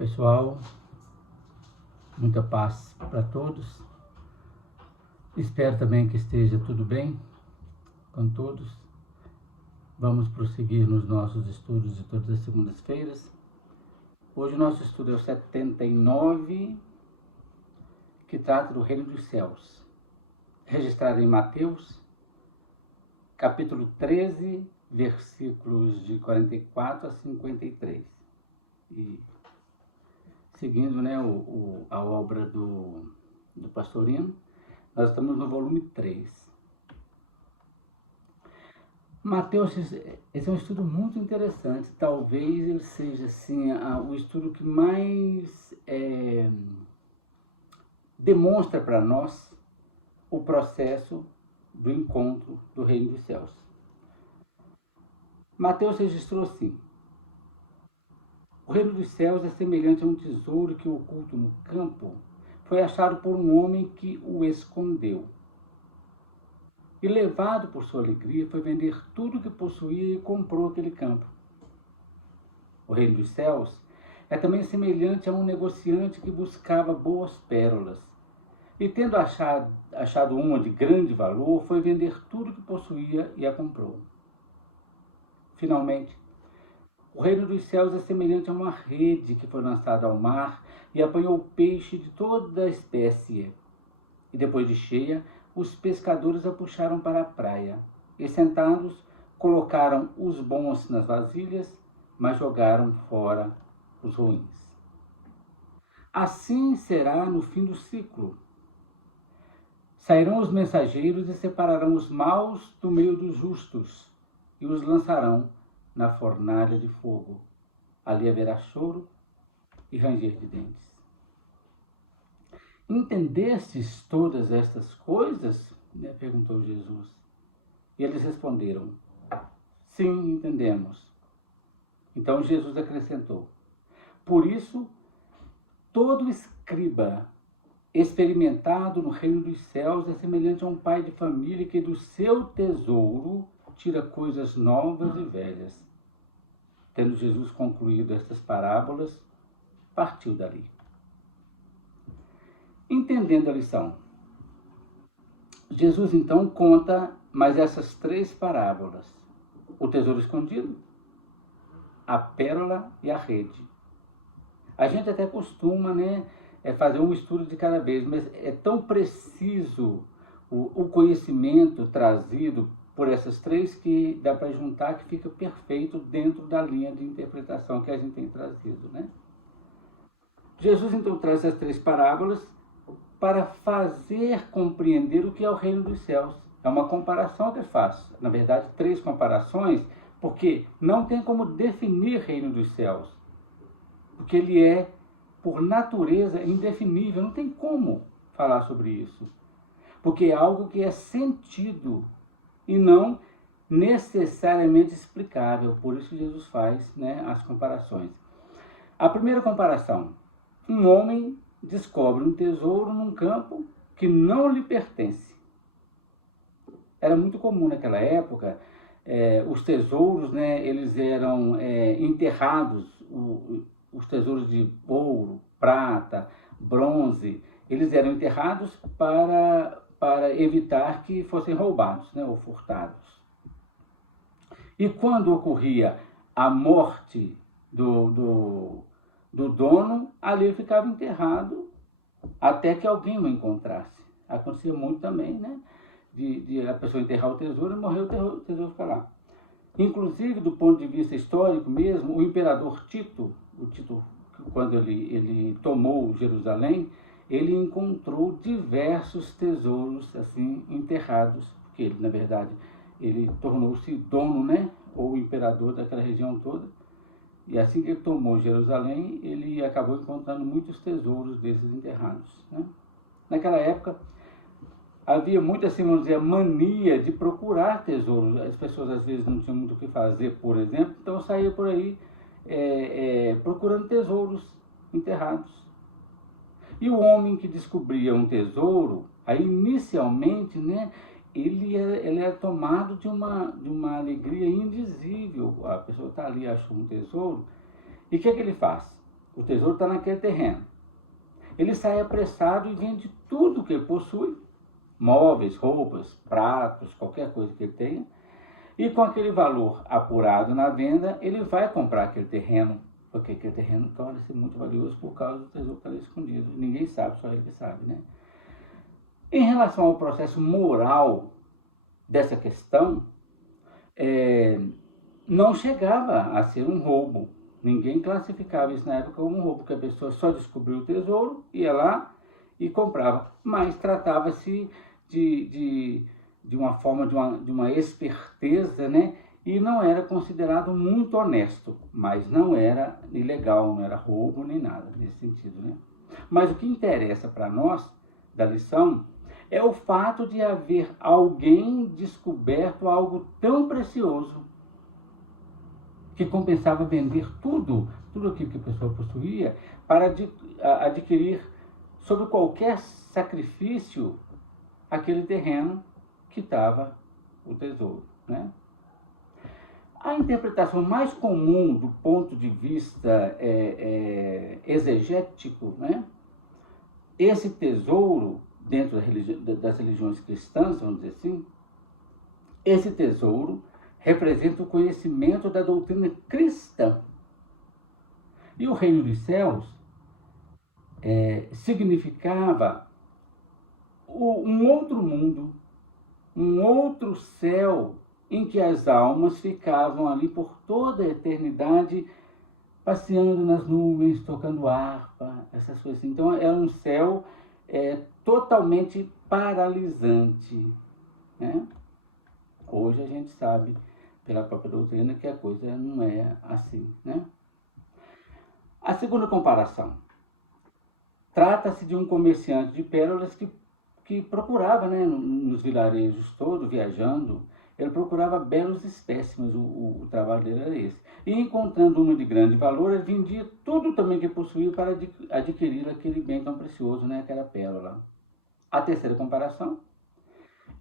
Pessoal, muita paz para todos. Espero também que esteja tudo bem com todos. Vamos prosseguir nos nossos estudos de todas as segundas-feiras. Hoje o nosso estudo é o 79, que trata do Reino dos Céus, registrado em Mateus, capítulo 13, versículos de 44 a 53. E seguindo a obra do Pastorino, nós estamos no volume 3. Mateus, esse é um estudo muito interessante, talvez ele seja assim, o estudo que mais demonstra para nós o processo do encontro do Reino dos Céus. Mateus registrou assim: o reino dos céus é semelhante a um tesouro que, oculto no campo, foi achado por um homem que o escondeu. E, levado por sua alegria, foi vender tudo o que possuía e comprou aquele campo. O reino dos céus é também semelhante a um negociante que buscava boas pérolas. E, tendo achado uma de grande valor, foi vender tudo o que possuía e a comprou. Finalmente, o reino dos céus é semelhante a uma rede que foi lançada ao mar e apanhou peixe de toda a espécie. E depois de cheia, os pescadores a puxaram para a praia. E, sentados, colocaram os bons nas vasilhas, mas jogaram fora os ruins. Assim será no fim do ciclo. Sairão os mensageiros e separarão os maus do meio dos justos, e os lançarão na fornalha de fogo. Ali haverá choro e ranger de dentes. Entendestes todas estas coisas? Perguntou Jesus. E eles responderam: sim, entendemos. Então Jesus acrescentou: por isso, todo escriba experimentado no reino dos céus é semelhante a um pai de família que do seu tesouro tira coisas novas e velhas. Tendo Jesus concluído estas parábolas, partiu dali. Entendendo a lição, Jesus então conta mais essas 3 parábolas: o tesouro escondido, a pérola e a rede. A gente até costuma fazer um estudo de cada vez, mas é tão preciso o conhecimento trazido por essas 3 que dá para juntar, que fica perfeito dentro da linha de interpretação que a gente tem trazido, Jesus então traz as 3 parábolas para fazer compreender o que é o reino dos céus. É uma comparação que eu faço. Na verdade, 3 comparações, porque não tem como definir reino dos céus. Porque ele é, por natureza, indefinível. Não tem como falar sobre isso. Porque é algo que é sentido e não necessariamente explicável. Por isso que Jesus faz as comparações. A primeira comparação: um homem descobre um tesouro num campo que não lhe pertence. Era muito comum naquela época, os tesouros, eles eram enterrados, os tesouros de ouro, prata, bronze, eles eram enterrados para evitar que fossem roubados, ou furtados. E quando ocorria a morte do dono, ali ele ficava enterrado até que alguém o encontrasse. Acontecia muito também, de a pessoa enterrar o tesouro e morrer, o tesouro ficar lá. Inclusive, do ponto de vista histórico mesmo, o imperador Tito, quando ele tomou Jerusalém, ele encontrou diversos tesouros assim enterrados, porque ele, na verdade, ele tornou-se dono, ou imperador daquela região toda. E assim que ele tomou Jerusalém, ele acabou encontrando muitos tesouros desses enterrados. Naquela época, havia muito, assim, vamos dizer, a mania de procurar tesouros. As pessoas, às vezes, não tinham muito o que fazer, por exemplo, então saía por aí procurando tesouros enterrados. E o homem que descobria um tesouro, aí inicialmente, ele era tomado de uma alegria indizível. A pessoa está ali, achou um tesouro, e o que é que ele faz? O tesouro está naquele terreno. Ele sai apressado e vende tudo que ele possui, móveis, roupas, pratos, qualquer coisa que ele tenha, e com aquele valor apurado na venda, ele vai comprar aquele terreno, porque aquele terreno torna-se muito valioso por causa do tesouro que está ali escondido. Ninguém sabe, só ele que sabe, né? Em relação ao processo moral dessa questão, não chegava a ser um roubo. Ninguém classificava isso na época como um roubo, porque a pessoa só descobriu o tesouro, ia lá e comprava. Mas tratava-se de uma forma, de uma esperteza, né? E não era considerado muito honesto, mas não era ilegal, não era roubo nem nada nesse sentido, né? Mas o que interessa para nós da lição é o fato de haver alguém descoberto algo tão precioso que compensava vender tudo aquilo que a pessoa possuía para adquirir, sob qualquer sacrifício, aquele terreno que estava o tesouro, né? A interpretação mais comum do ponto de vista exegético, né? Esse tesouro, dentro das religiões cristãs, vamos dizer assim, esse tesouro representa o conhecimento da doutrina cristã. E o reino dos céus significava um outro mundo, um outro céu, em que as almas ficavam ali por toda a eternidade, passeando nas nuvens, tocando harpa, essas coisas. Então era um céu totalmente paralisante, né? Hoje a gente sabe, pela própria doutrina, que a coisa não é assim, né? A segunda comparação. Trata-se de um comerciante de pérolas que procurava, né, nos vilarejos todos, viajando, ele procurava belos espécimes, o trabalho dele era esse. E encontrando uma de grande valor, ele vendia tudo também que possuía para adquirir aquele bem tão precioso, né, aquela pérola. A terceira comparação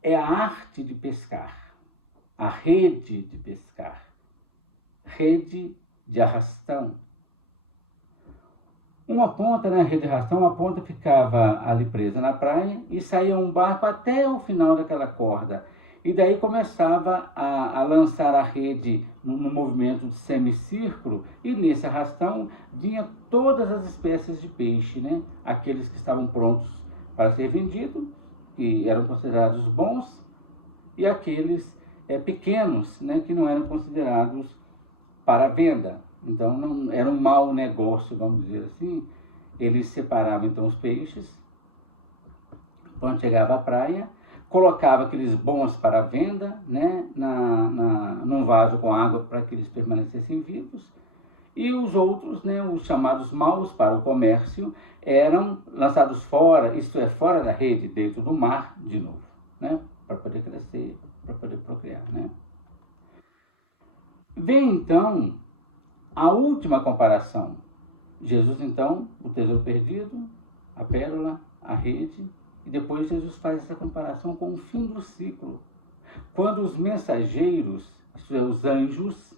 é a arte de pescar, a rede de pescar, rede de arrastão. Uma ponta, né, rede de arrastão, uma ponta ficava ali presa na praia e saía um barco até o final daquela corda. E daí começava a lançar a rede no movimento de semicírculo, e nesse arrastão vinha todas as espécies de peixe, né? Aqueles que estavam prontos para ser vendidos, que eram considerados bons, e aqueles pequenos, né, que não eram considerados para venda. Então não era um mau negócio, vamos dizer assim. Eles separavam então os peixes, quando chegava à praia, colocava aqueles bons para venda, né, num vaso com água para que eles permanecessem vivos, e os outros, né, os chamados maus para o comércio, eram lançados fora, isto é, fora da rede, dentro do mar de novo, né, para poder crescer, para poder procriar, né. Vem então a última comparação. Jesus então, o tesouro perdido, a pérola, a rede, e depois Jesus faz essa comparação com o fim do ciclo, quando os mensageiros, isto é, os anjos,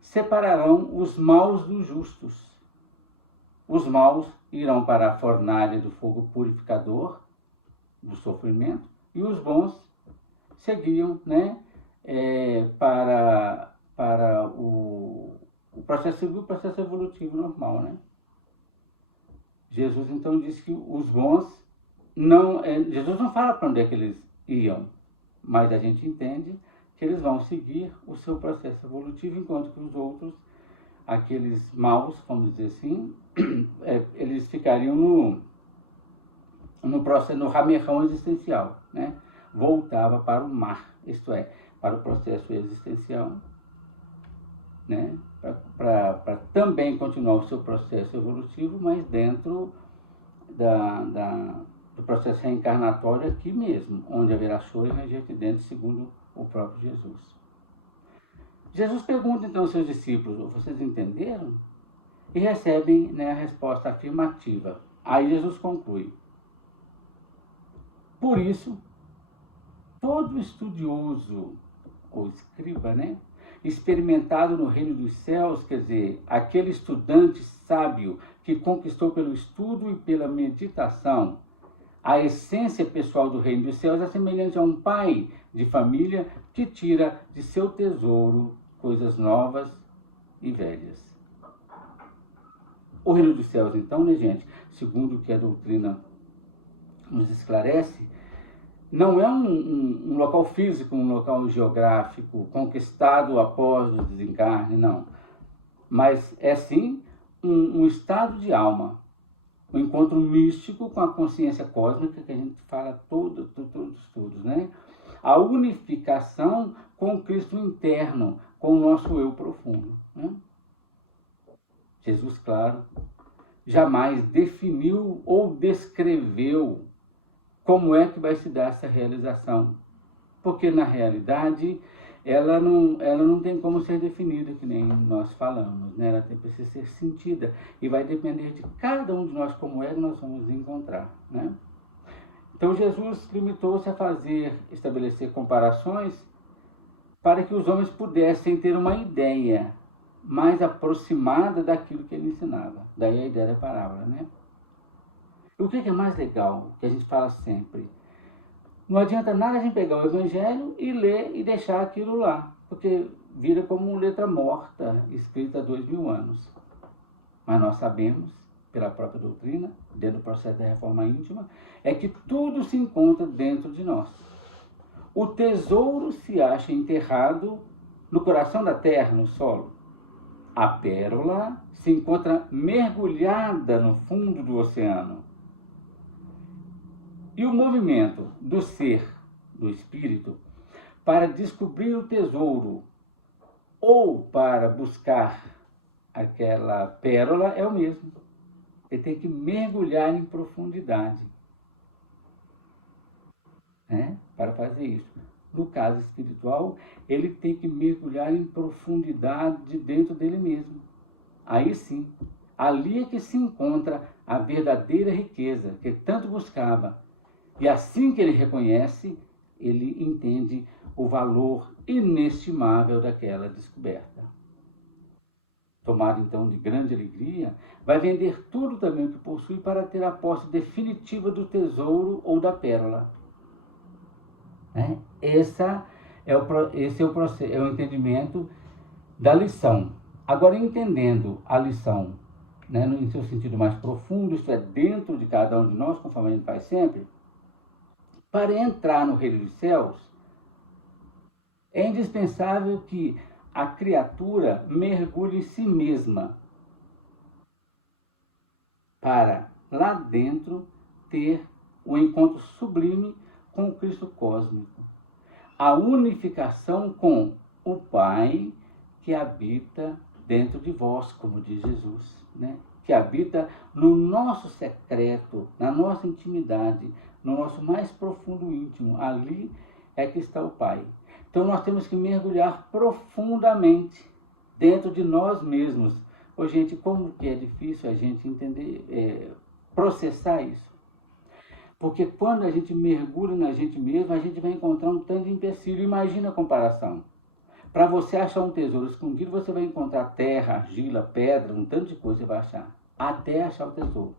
separarão os maus dos justos. Os maus irão para a fornalha do fogo purificador, do sofrimento, e os bons seguiam, né, para o processo evolutivo normal, né? Jesus então disse que os bons Jesus não fala para onde é que eles iam, mas a gente entende que eles vão seguir o seu processo evolutivo, enquanto que os outros, aqueles maus, vamos dizer assim, eles ficariam no ramerrão existencial, né? Voltava para o mar, isto é, para o processo existencial, né? Para também continuar o seu processo evolutivo, mas dentro do processo reencarnatório aqui mesmo, onde haverá choro e ranger de dentro, segundo o próprio Jesus. Jesus pergunta então aos seus discípulos: vocês entenderam? E recebem, né, a resposta afirmativa. Aí Jesus conclui: por isso, todo estudioso ou escriba, né, experimentado no reino dos céus, quer dizer, aquele estudante sábio que conquistou pelo estudo e pela meditação a essência pessoal do reino dos céus, é semelhante a um pai de família que tira de seu tesouro coisas novas e velhas. O reino dos céus, então, né, gente, segundo o que a doutrina nos esclarece, não é um local físico, um local geográfico, conquistado após o desencarne, não. Mas é sim um estado de alma, um encontro místico com a consciência cósmica, que a gente fala todos os estudos, né? A unificação com o Cristo interno, com o nosso eu profundo, né? Jesus, claro, jamais definiu ou descreveu como é que vai se dar essa realização. Porque, na realidade, ela não tem como ser definida, que nem nós falamos, né? Ela precisa ser sentida e vai depender de cada um de nós como é que nós vamos encontrar, né? Então, Jesus limitou-se a estabelecer comparações para que os homens pudessem ter uma ideia mais aproximada daquilo que ele ensinava. Daí a ideia da parábola, né? O que é mais legal, que a gente fala sempre? Não adianta nada a gente pegar o Evangelho e ler e deixar aquilo lá, porque vira como letra morta, escrita há 2000 anos. Mas nós sabemos, pela própria doutrina, dentro do processo da reforma íntima, é que tudo se encontra dentro de nós. O tesouro se acha enterrado no coração da terra, no solo. A pérola se encontra mergulhada no fundo do oceano. E o movimento do ser, do espírito, para descobrir o tesouro ou para buscar aquela pérola é o mesmo. Ele tem que mergulhar em profundidade, né, para fazer isso. No caso espiritual, ele tem que mergulhar em profundidade dentro dele mesmo. Aí sim, ali é que se encontra a verdadeira riqueza que ele tanto buscava. E assim que ele reconhece, ele entende o valor inestimável daquela descoberta. Tomado então de grande alegria, vai vender tudo também o que possui para ter a posse definitiva do tesouro ou da pérola. Esse é o entendimento da lição. Agora, entendendo a lição, né, em seu sentido mais profundo, isto é, dentro de cada um de nós, conforme a gente faz sempre, para entrar no reino dos céus, é indispensável que a criatura mergulhe em si mesma, para lá dentro ter um encontro sublime com o Cristo cósmico. A unificação com o Pai que habita dentro de vós, como diz Jesus, né? Que habita no nosso secreto, na nossa intimidade, no nosso mais profundo íntimo. Ali é que está o Pai. Então nós temos que mergulhar profundamente dentro de nós mesmos. Ô, gente, como que é difícil a gente entender, processar isso. Porque quando a gente mergulha na gente mesmo, a gente vai encontrar um tanto de empecilho. Imagina a comparação. Para você achar um tesouro escondido, você vai encontrar terra, argila, pedra, um tanto de coisa você vai achar. Até achar o tesouro.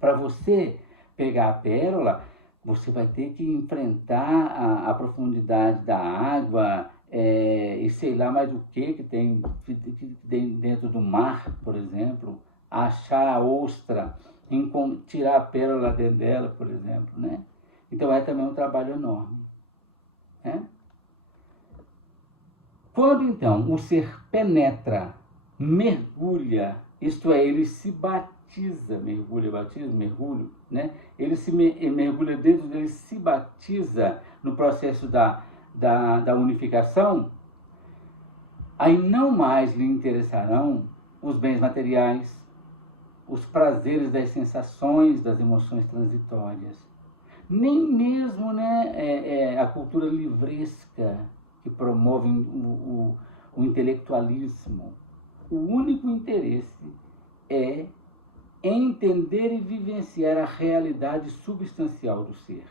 Para você pegar a pérola, você vai ter que enfrentar a profundidade da água, e sei lá mais o que tem dentro do mar, por exemplo. Achar a ostra, tirar a pérola dentro dela, por exemplo, né? Então é também um trabalho enorme, né? Quando então o ser penetra, mergulha, isto é, ele se batiza, mergulho, né? Ele se mergulha dentro dele, se batiza no processo da unificação, aí não mais lhe interessarão os bens materiais, os prazeres das sensações, das emoções transitórias. Nem mesmo, né, a cultura livresca que promove o intelectualismo. O único interesse é entender e vivenciar a realidade substancial do ser.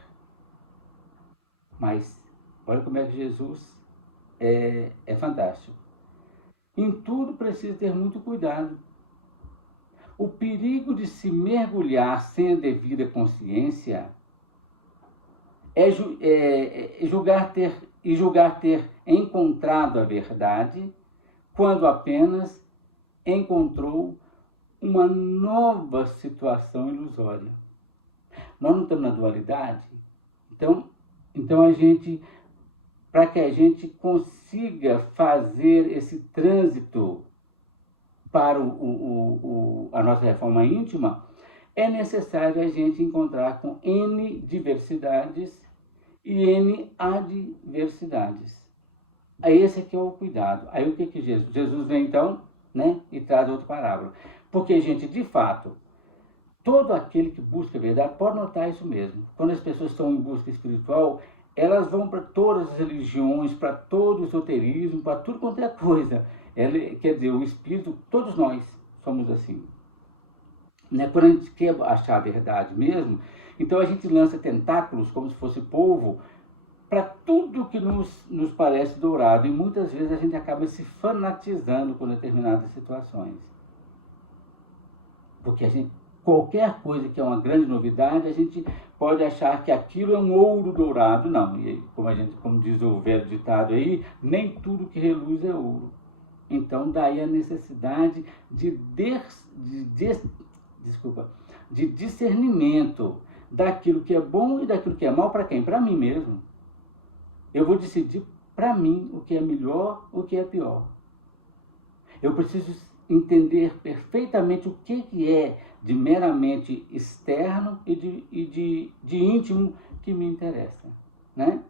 Mas olha como é que Jesus é fantástico. Em tudo precisa ter muito cuidado. O perigo de se mergulhar sem a devida consciência é julgar ter encontrado a verdade, quando apenas encontrou uma nova situação ilusória. Nós não estamos na dualidade? Então a gente, para que a gente consiga fazer esse trânsito para a nossa reforma íntima, é necessário a gente encontrar com N diversidades e N adversidades. Aí esse aqui é o cuidado. Aí o que Jesus? Jesus vem então, né, e traz outra parábola. Porque, gente, de fato, todo aquele que busca a verdade pode notar isso mesmo. Quando as pessoas estão em busca espiritual, elas vão para todas as religiões, para todo o esoterismo, para tudo quanto é coisa. Quer dizer, o espírito, todos nós somos assim. Né? Quando a gente quer achar a verdade mesmo, então a gente lança tentáculos como se fosse polvo para tudo que nos parece dourado. E muitas vezes a gente acaba se fanatizando com determinadas situações. Porque qualquer coisa que é uma grande novidade, a gente pode achar que aquilo é um ouro dourado. Não, e como diz o velho ditado aí, nem tudo que reluz é ouro. Então daí a necessidade de discernimento daquilo que é bom e daquilo que é mal. Para quem? Para mim mesmo. Eu vou decidir para mim o que é melhor, o que é pior. Eu preciso entender perfeitamente o que é de meramente externo e de íntimo que me interessa, né?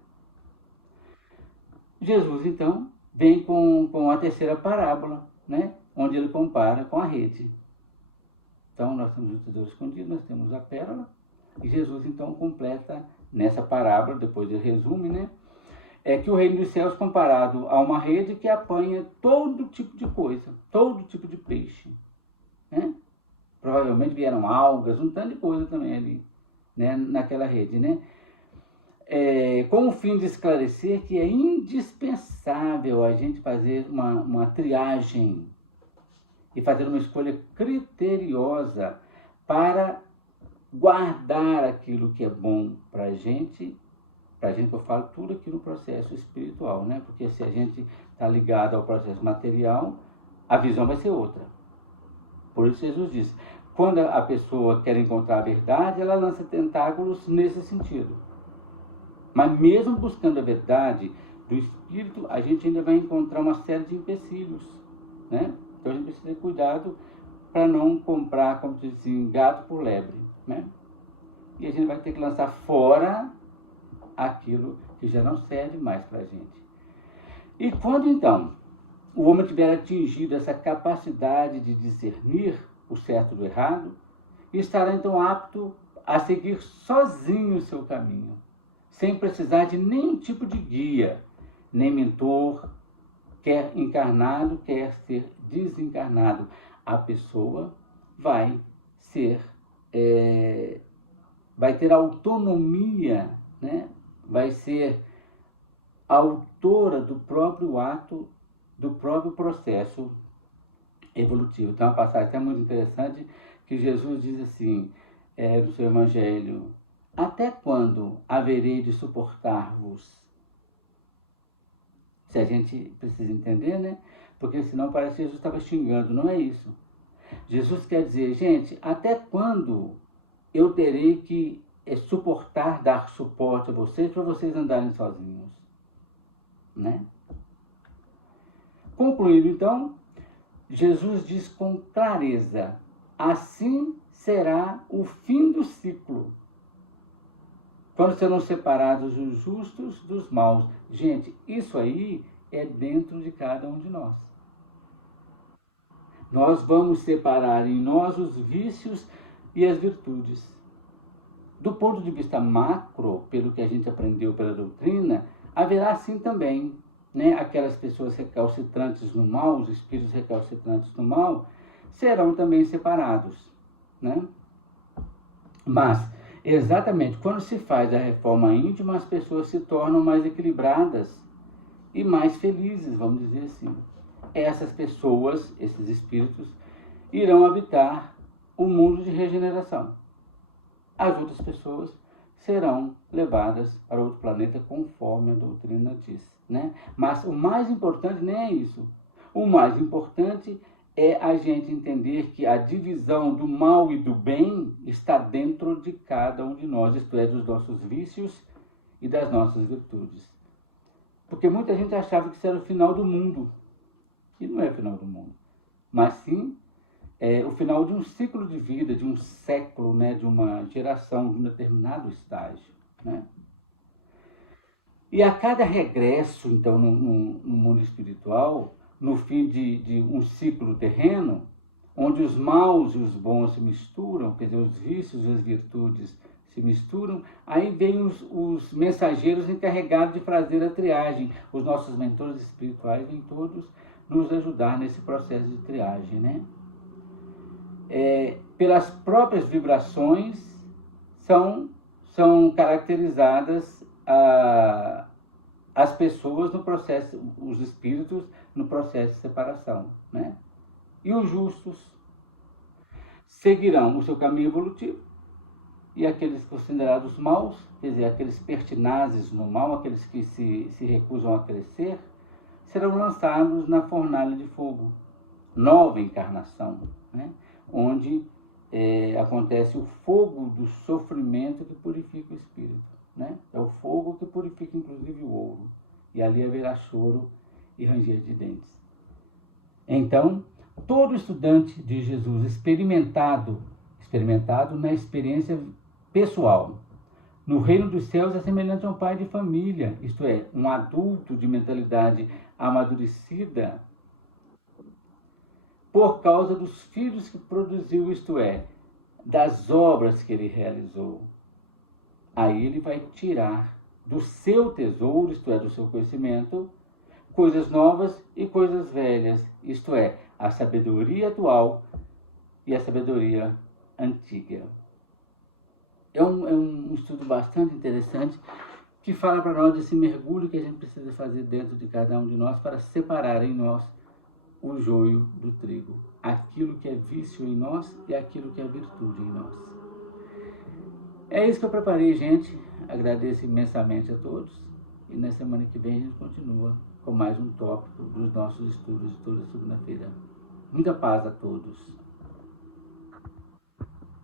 Jesus, então, vem com a terceira parábola, né? Onde ele compara com a rede. Então, nós temos o tesouro escondido, nós temos a pérola, e Jesus, então, completa nessa parábola, depois ele resume, né? É que o reino dos céus comparado a uma rede que apanha todo tipo de coisa, todo tipo de peixe, né? Provavelmente vieram algas, um tanto de coisa também ali, né? Naquela rede, né? Com o fim de esclarecer que é indispensável a gente fazer uma triagem e fazer uma escolha criteriosa para guardar aquilo que é bom para a gente, que eu falo tudo aqui no processo espiritual, né? Porque se a gente está ligado ao processo material, a visão vai ser outra. Por isso Jesus diz, quando a pessoa quer encontrar a verdade, ela lança tentáculos nesse sentido. Mas mesmo buscando a verdade do espírito, a gente ainda vai encontrar uma série de empecilhos, né? Então a gente precisa ter cuidado para não comprar, como se diz assim, gato por lebre, né? E a gente vai ter que lançar fora aquilo que já não serve mais para a gente. E quando então o homem tiver atingido essa capacidade de discernir o certo do errado, estará então apto a seguir sozinho o seu caminho, sem precisar de nenhum tipo de guia, nem mentor, quer encarnado, quer ser desencarnado. A pessoa vai ter autonomia, né? Vai ser autora do próprio ato, do próprio processo evolutivo. Então, uma passagem até muito interessante que Jesus diz assim, no seu Evangelho, até quando haverei de suportar-vos? Se a gente precisa entender, né? Porque senão parece que Jesus estava xingando, não é isso. Jesus quer dizer, gente, até quando eu terei que suportar, dar suporte a vocês para vocês andarem sozinhos, né? Concluindo então, Jesus diz com clareza, assim será o fim do ciclo, quando serão separados os justos dos maus. Gente, isso aí é dentro de cada um de nós. Nós vamos separar em nós os vícios e as virtudes. Do ponto de vista macro, pelo que a gente aprendeu pela doutrina, haverá assim também, né? Aquelas pessoas recalcitrantes no mal, os espíritos recalcitrantes no mal, serão também separados, né? Mas, exatamente, quando se faz a reforma íntima, as pessoas se tornam mais equilibradas e mais felizes, vamos dizer assim. Essas pessoas, esses espíritos, irão habitar o mundo de regeneração. As outras pessoas serão levadas para outro planeta conforme a doutrina diz, né? Mas o mais importante nem é isso. O mais importante é a gente entender que a divisão do mal e do bem está dentro de cada um de nós, isto é, dos nossos vícios e das nossas virtudes. Porque muita gente achava que isso era o final do mundo. E não é o final do mundo, mas sim o final de um ciclo de vida, de um século, né, de uma geração, de um determinado estágio. Né? E a cada regresso, então, no mundo espiritual, no fim de um ciclo terreno, onde os maus e os bons se misturam, quer dizer, os vícios e as virtudes se misturam, aí vem os mensageiros encarregados de fazer a triagem. Os nossos mentores espirituais vêm todos nos ajudar nesse processo de triagem, né? Pelas próprias vibrações são caracterizadas as pessoas no processo, os espíritos no processo de separação, né? E os justos seguirão o seu caminho evolutivo, e aqueles considerados maus, quer dizer, aqueles pertinazes no mal, aqueles que se recusam a crescer, serão lançados na fornalha de fogo, nova encarnação, né? Onde acontece o fogo do sofrimento que purifica o espírito. Né? É o fogo que purifica inclusive o ouro. E ali haverá choro e ranger de dentes. Então, todo estudante de Jesus experimentado na experiência pessoal, no reino dos céus é semelhante a um pai de família, isto é, um adulto de mentalidade amadurecida por causa dos filhos que produziu, isto é, das obras que ele realizou. Aí ele vai tirar do seu tesouro, isto é, do seu conhecimento, coisas novas e coisas velhas, isto é, a sabedoria atual e a sabedoria antiga. É um estudo bastante interessante que fala para nós desse mergulho que a gente precisa fazer dentro de cada um de nós para separar em nós o joio do trigo, aquilo que é vício em nós e aquilo que é virtude em nós. É isso que eu preparei, gente. Agradeço imensamente a todos. E na semana que vem a gente continua com mais um tópico dos nossos estudos de toda segunda-feira. Muita paz a todos.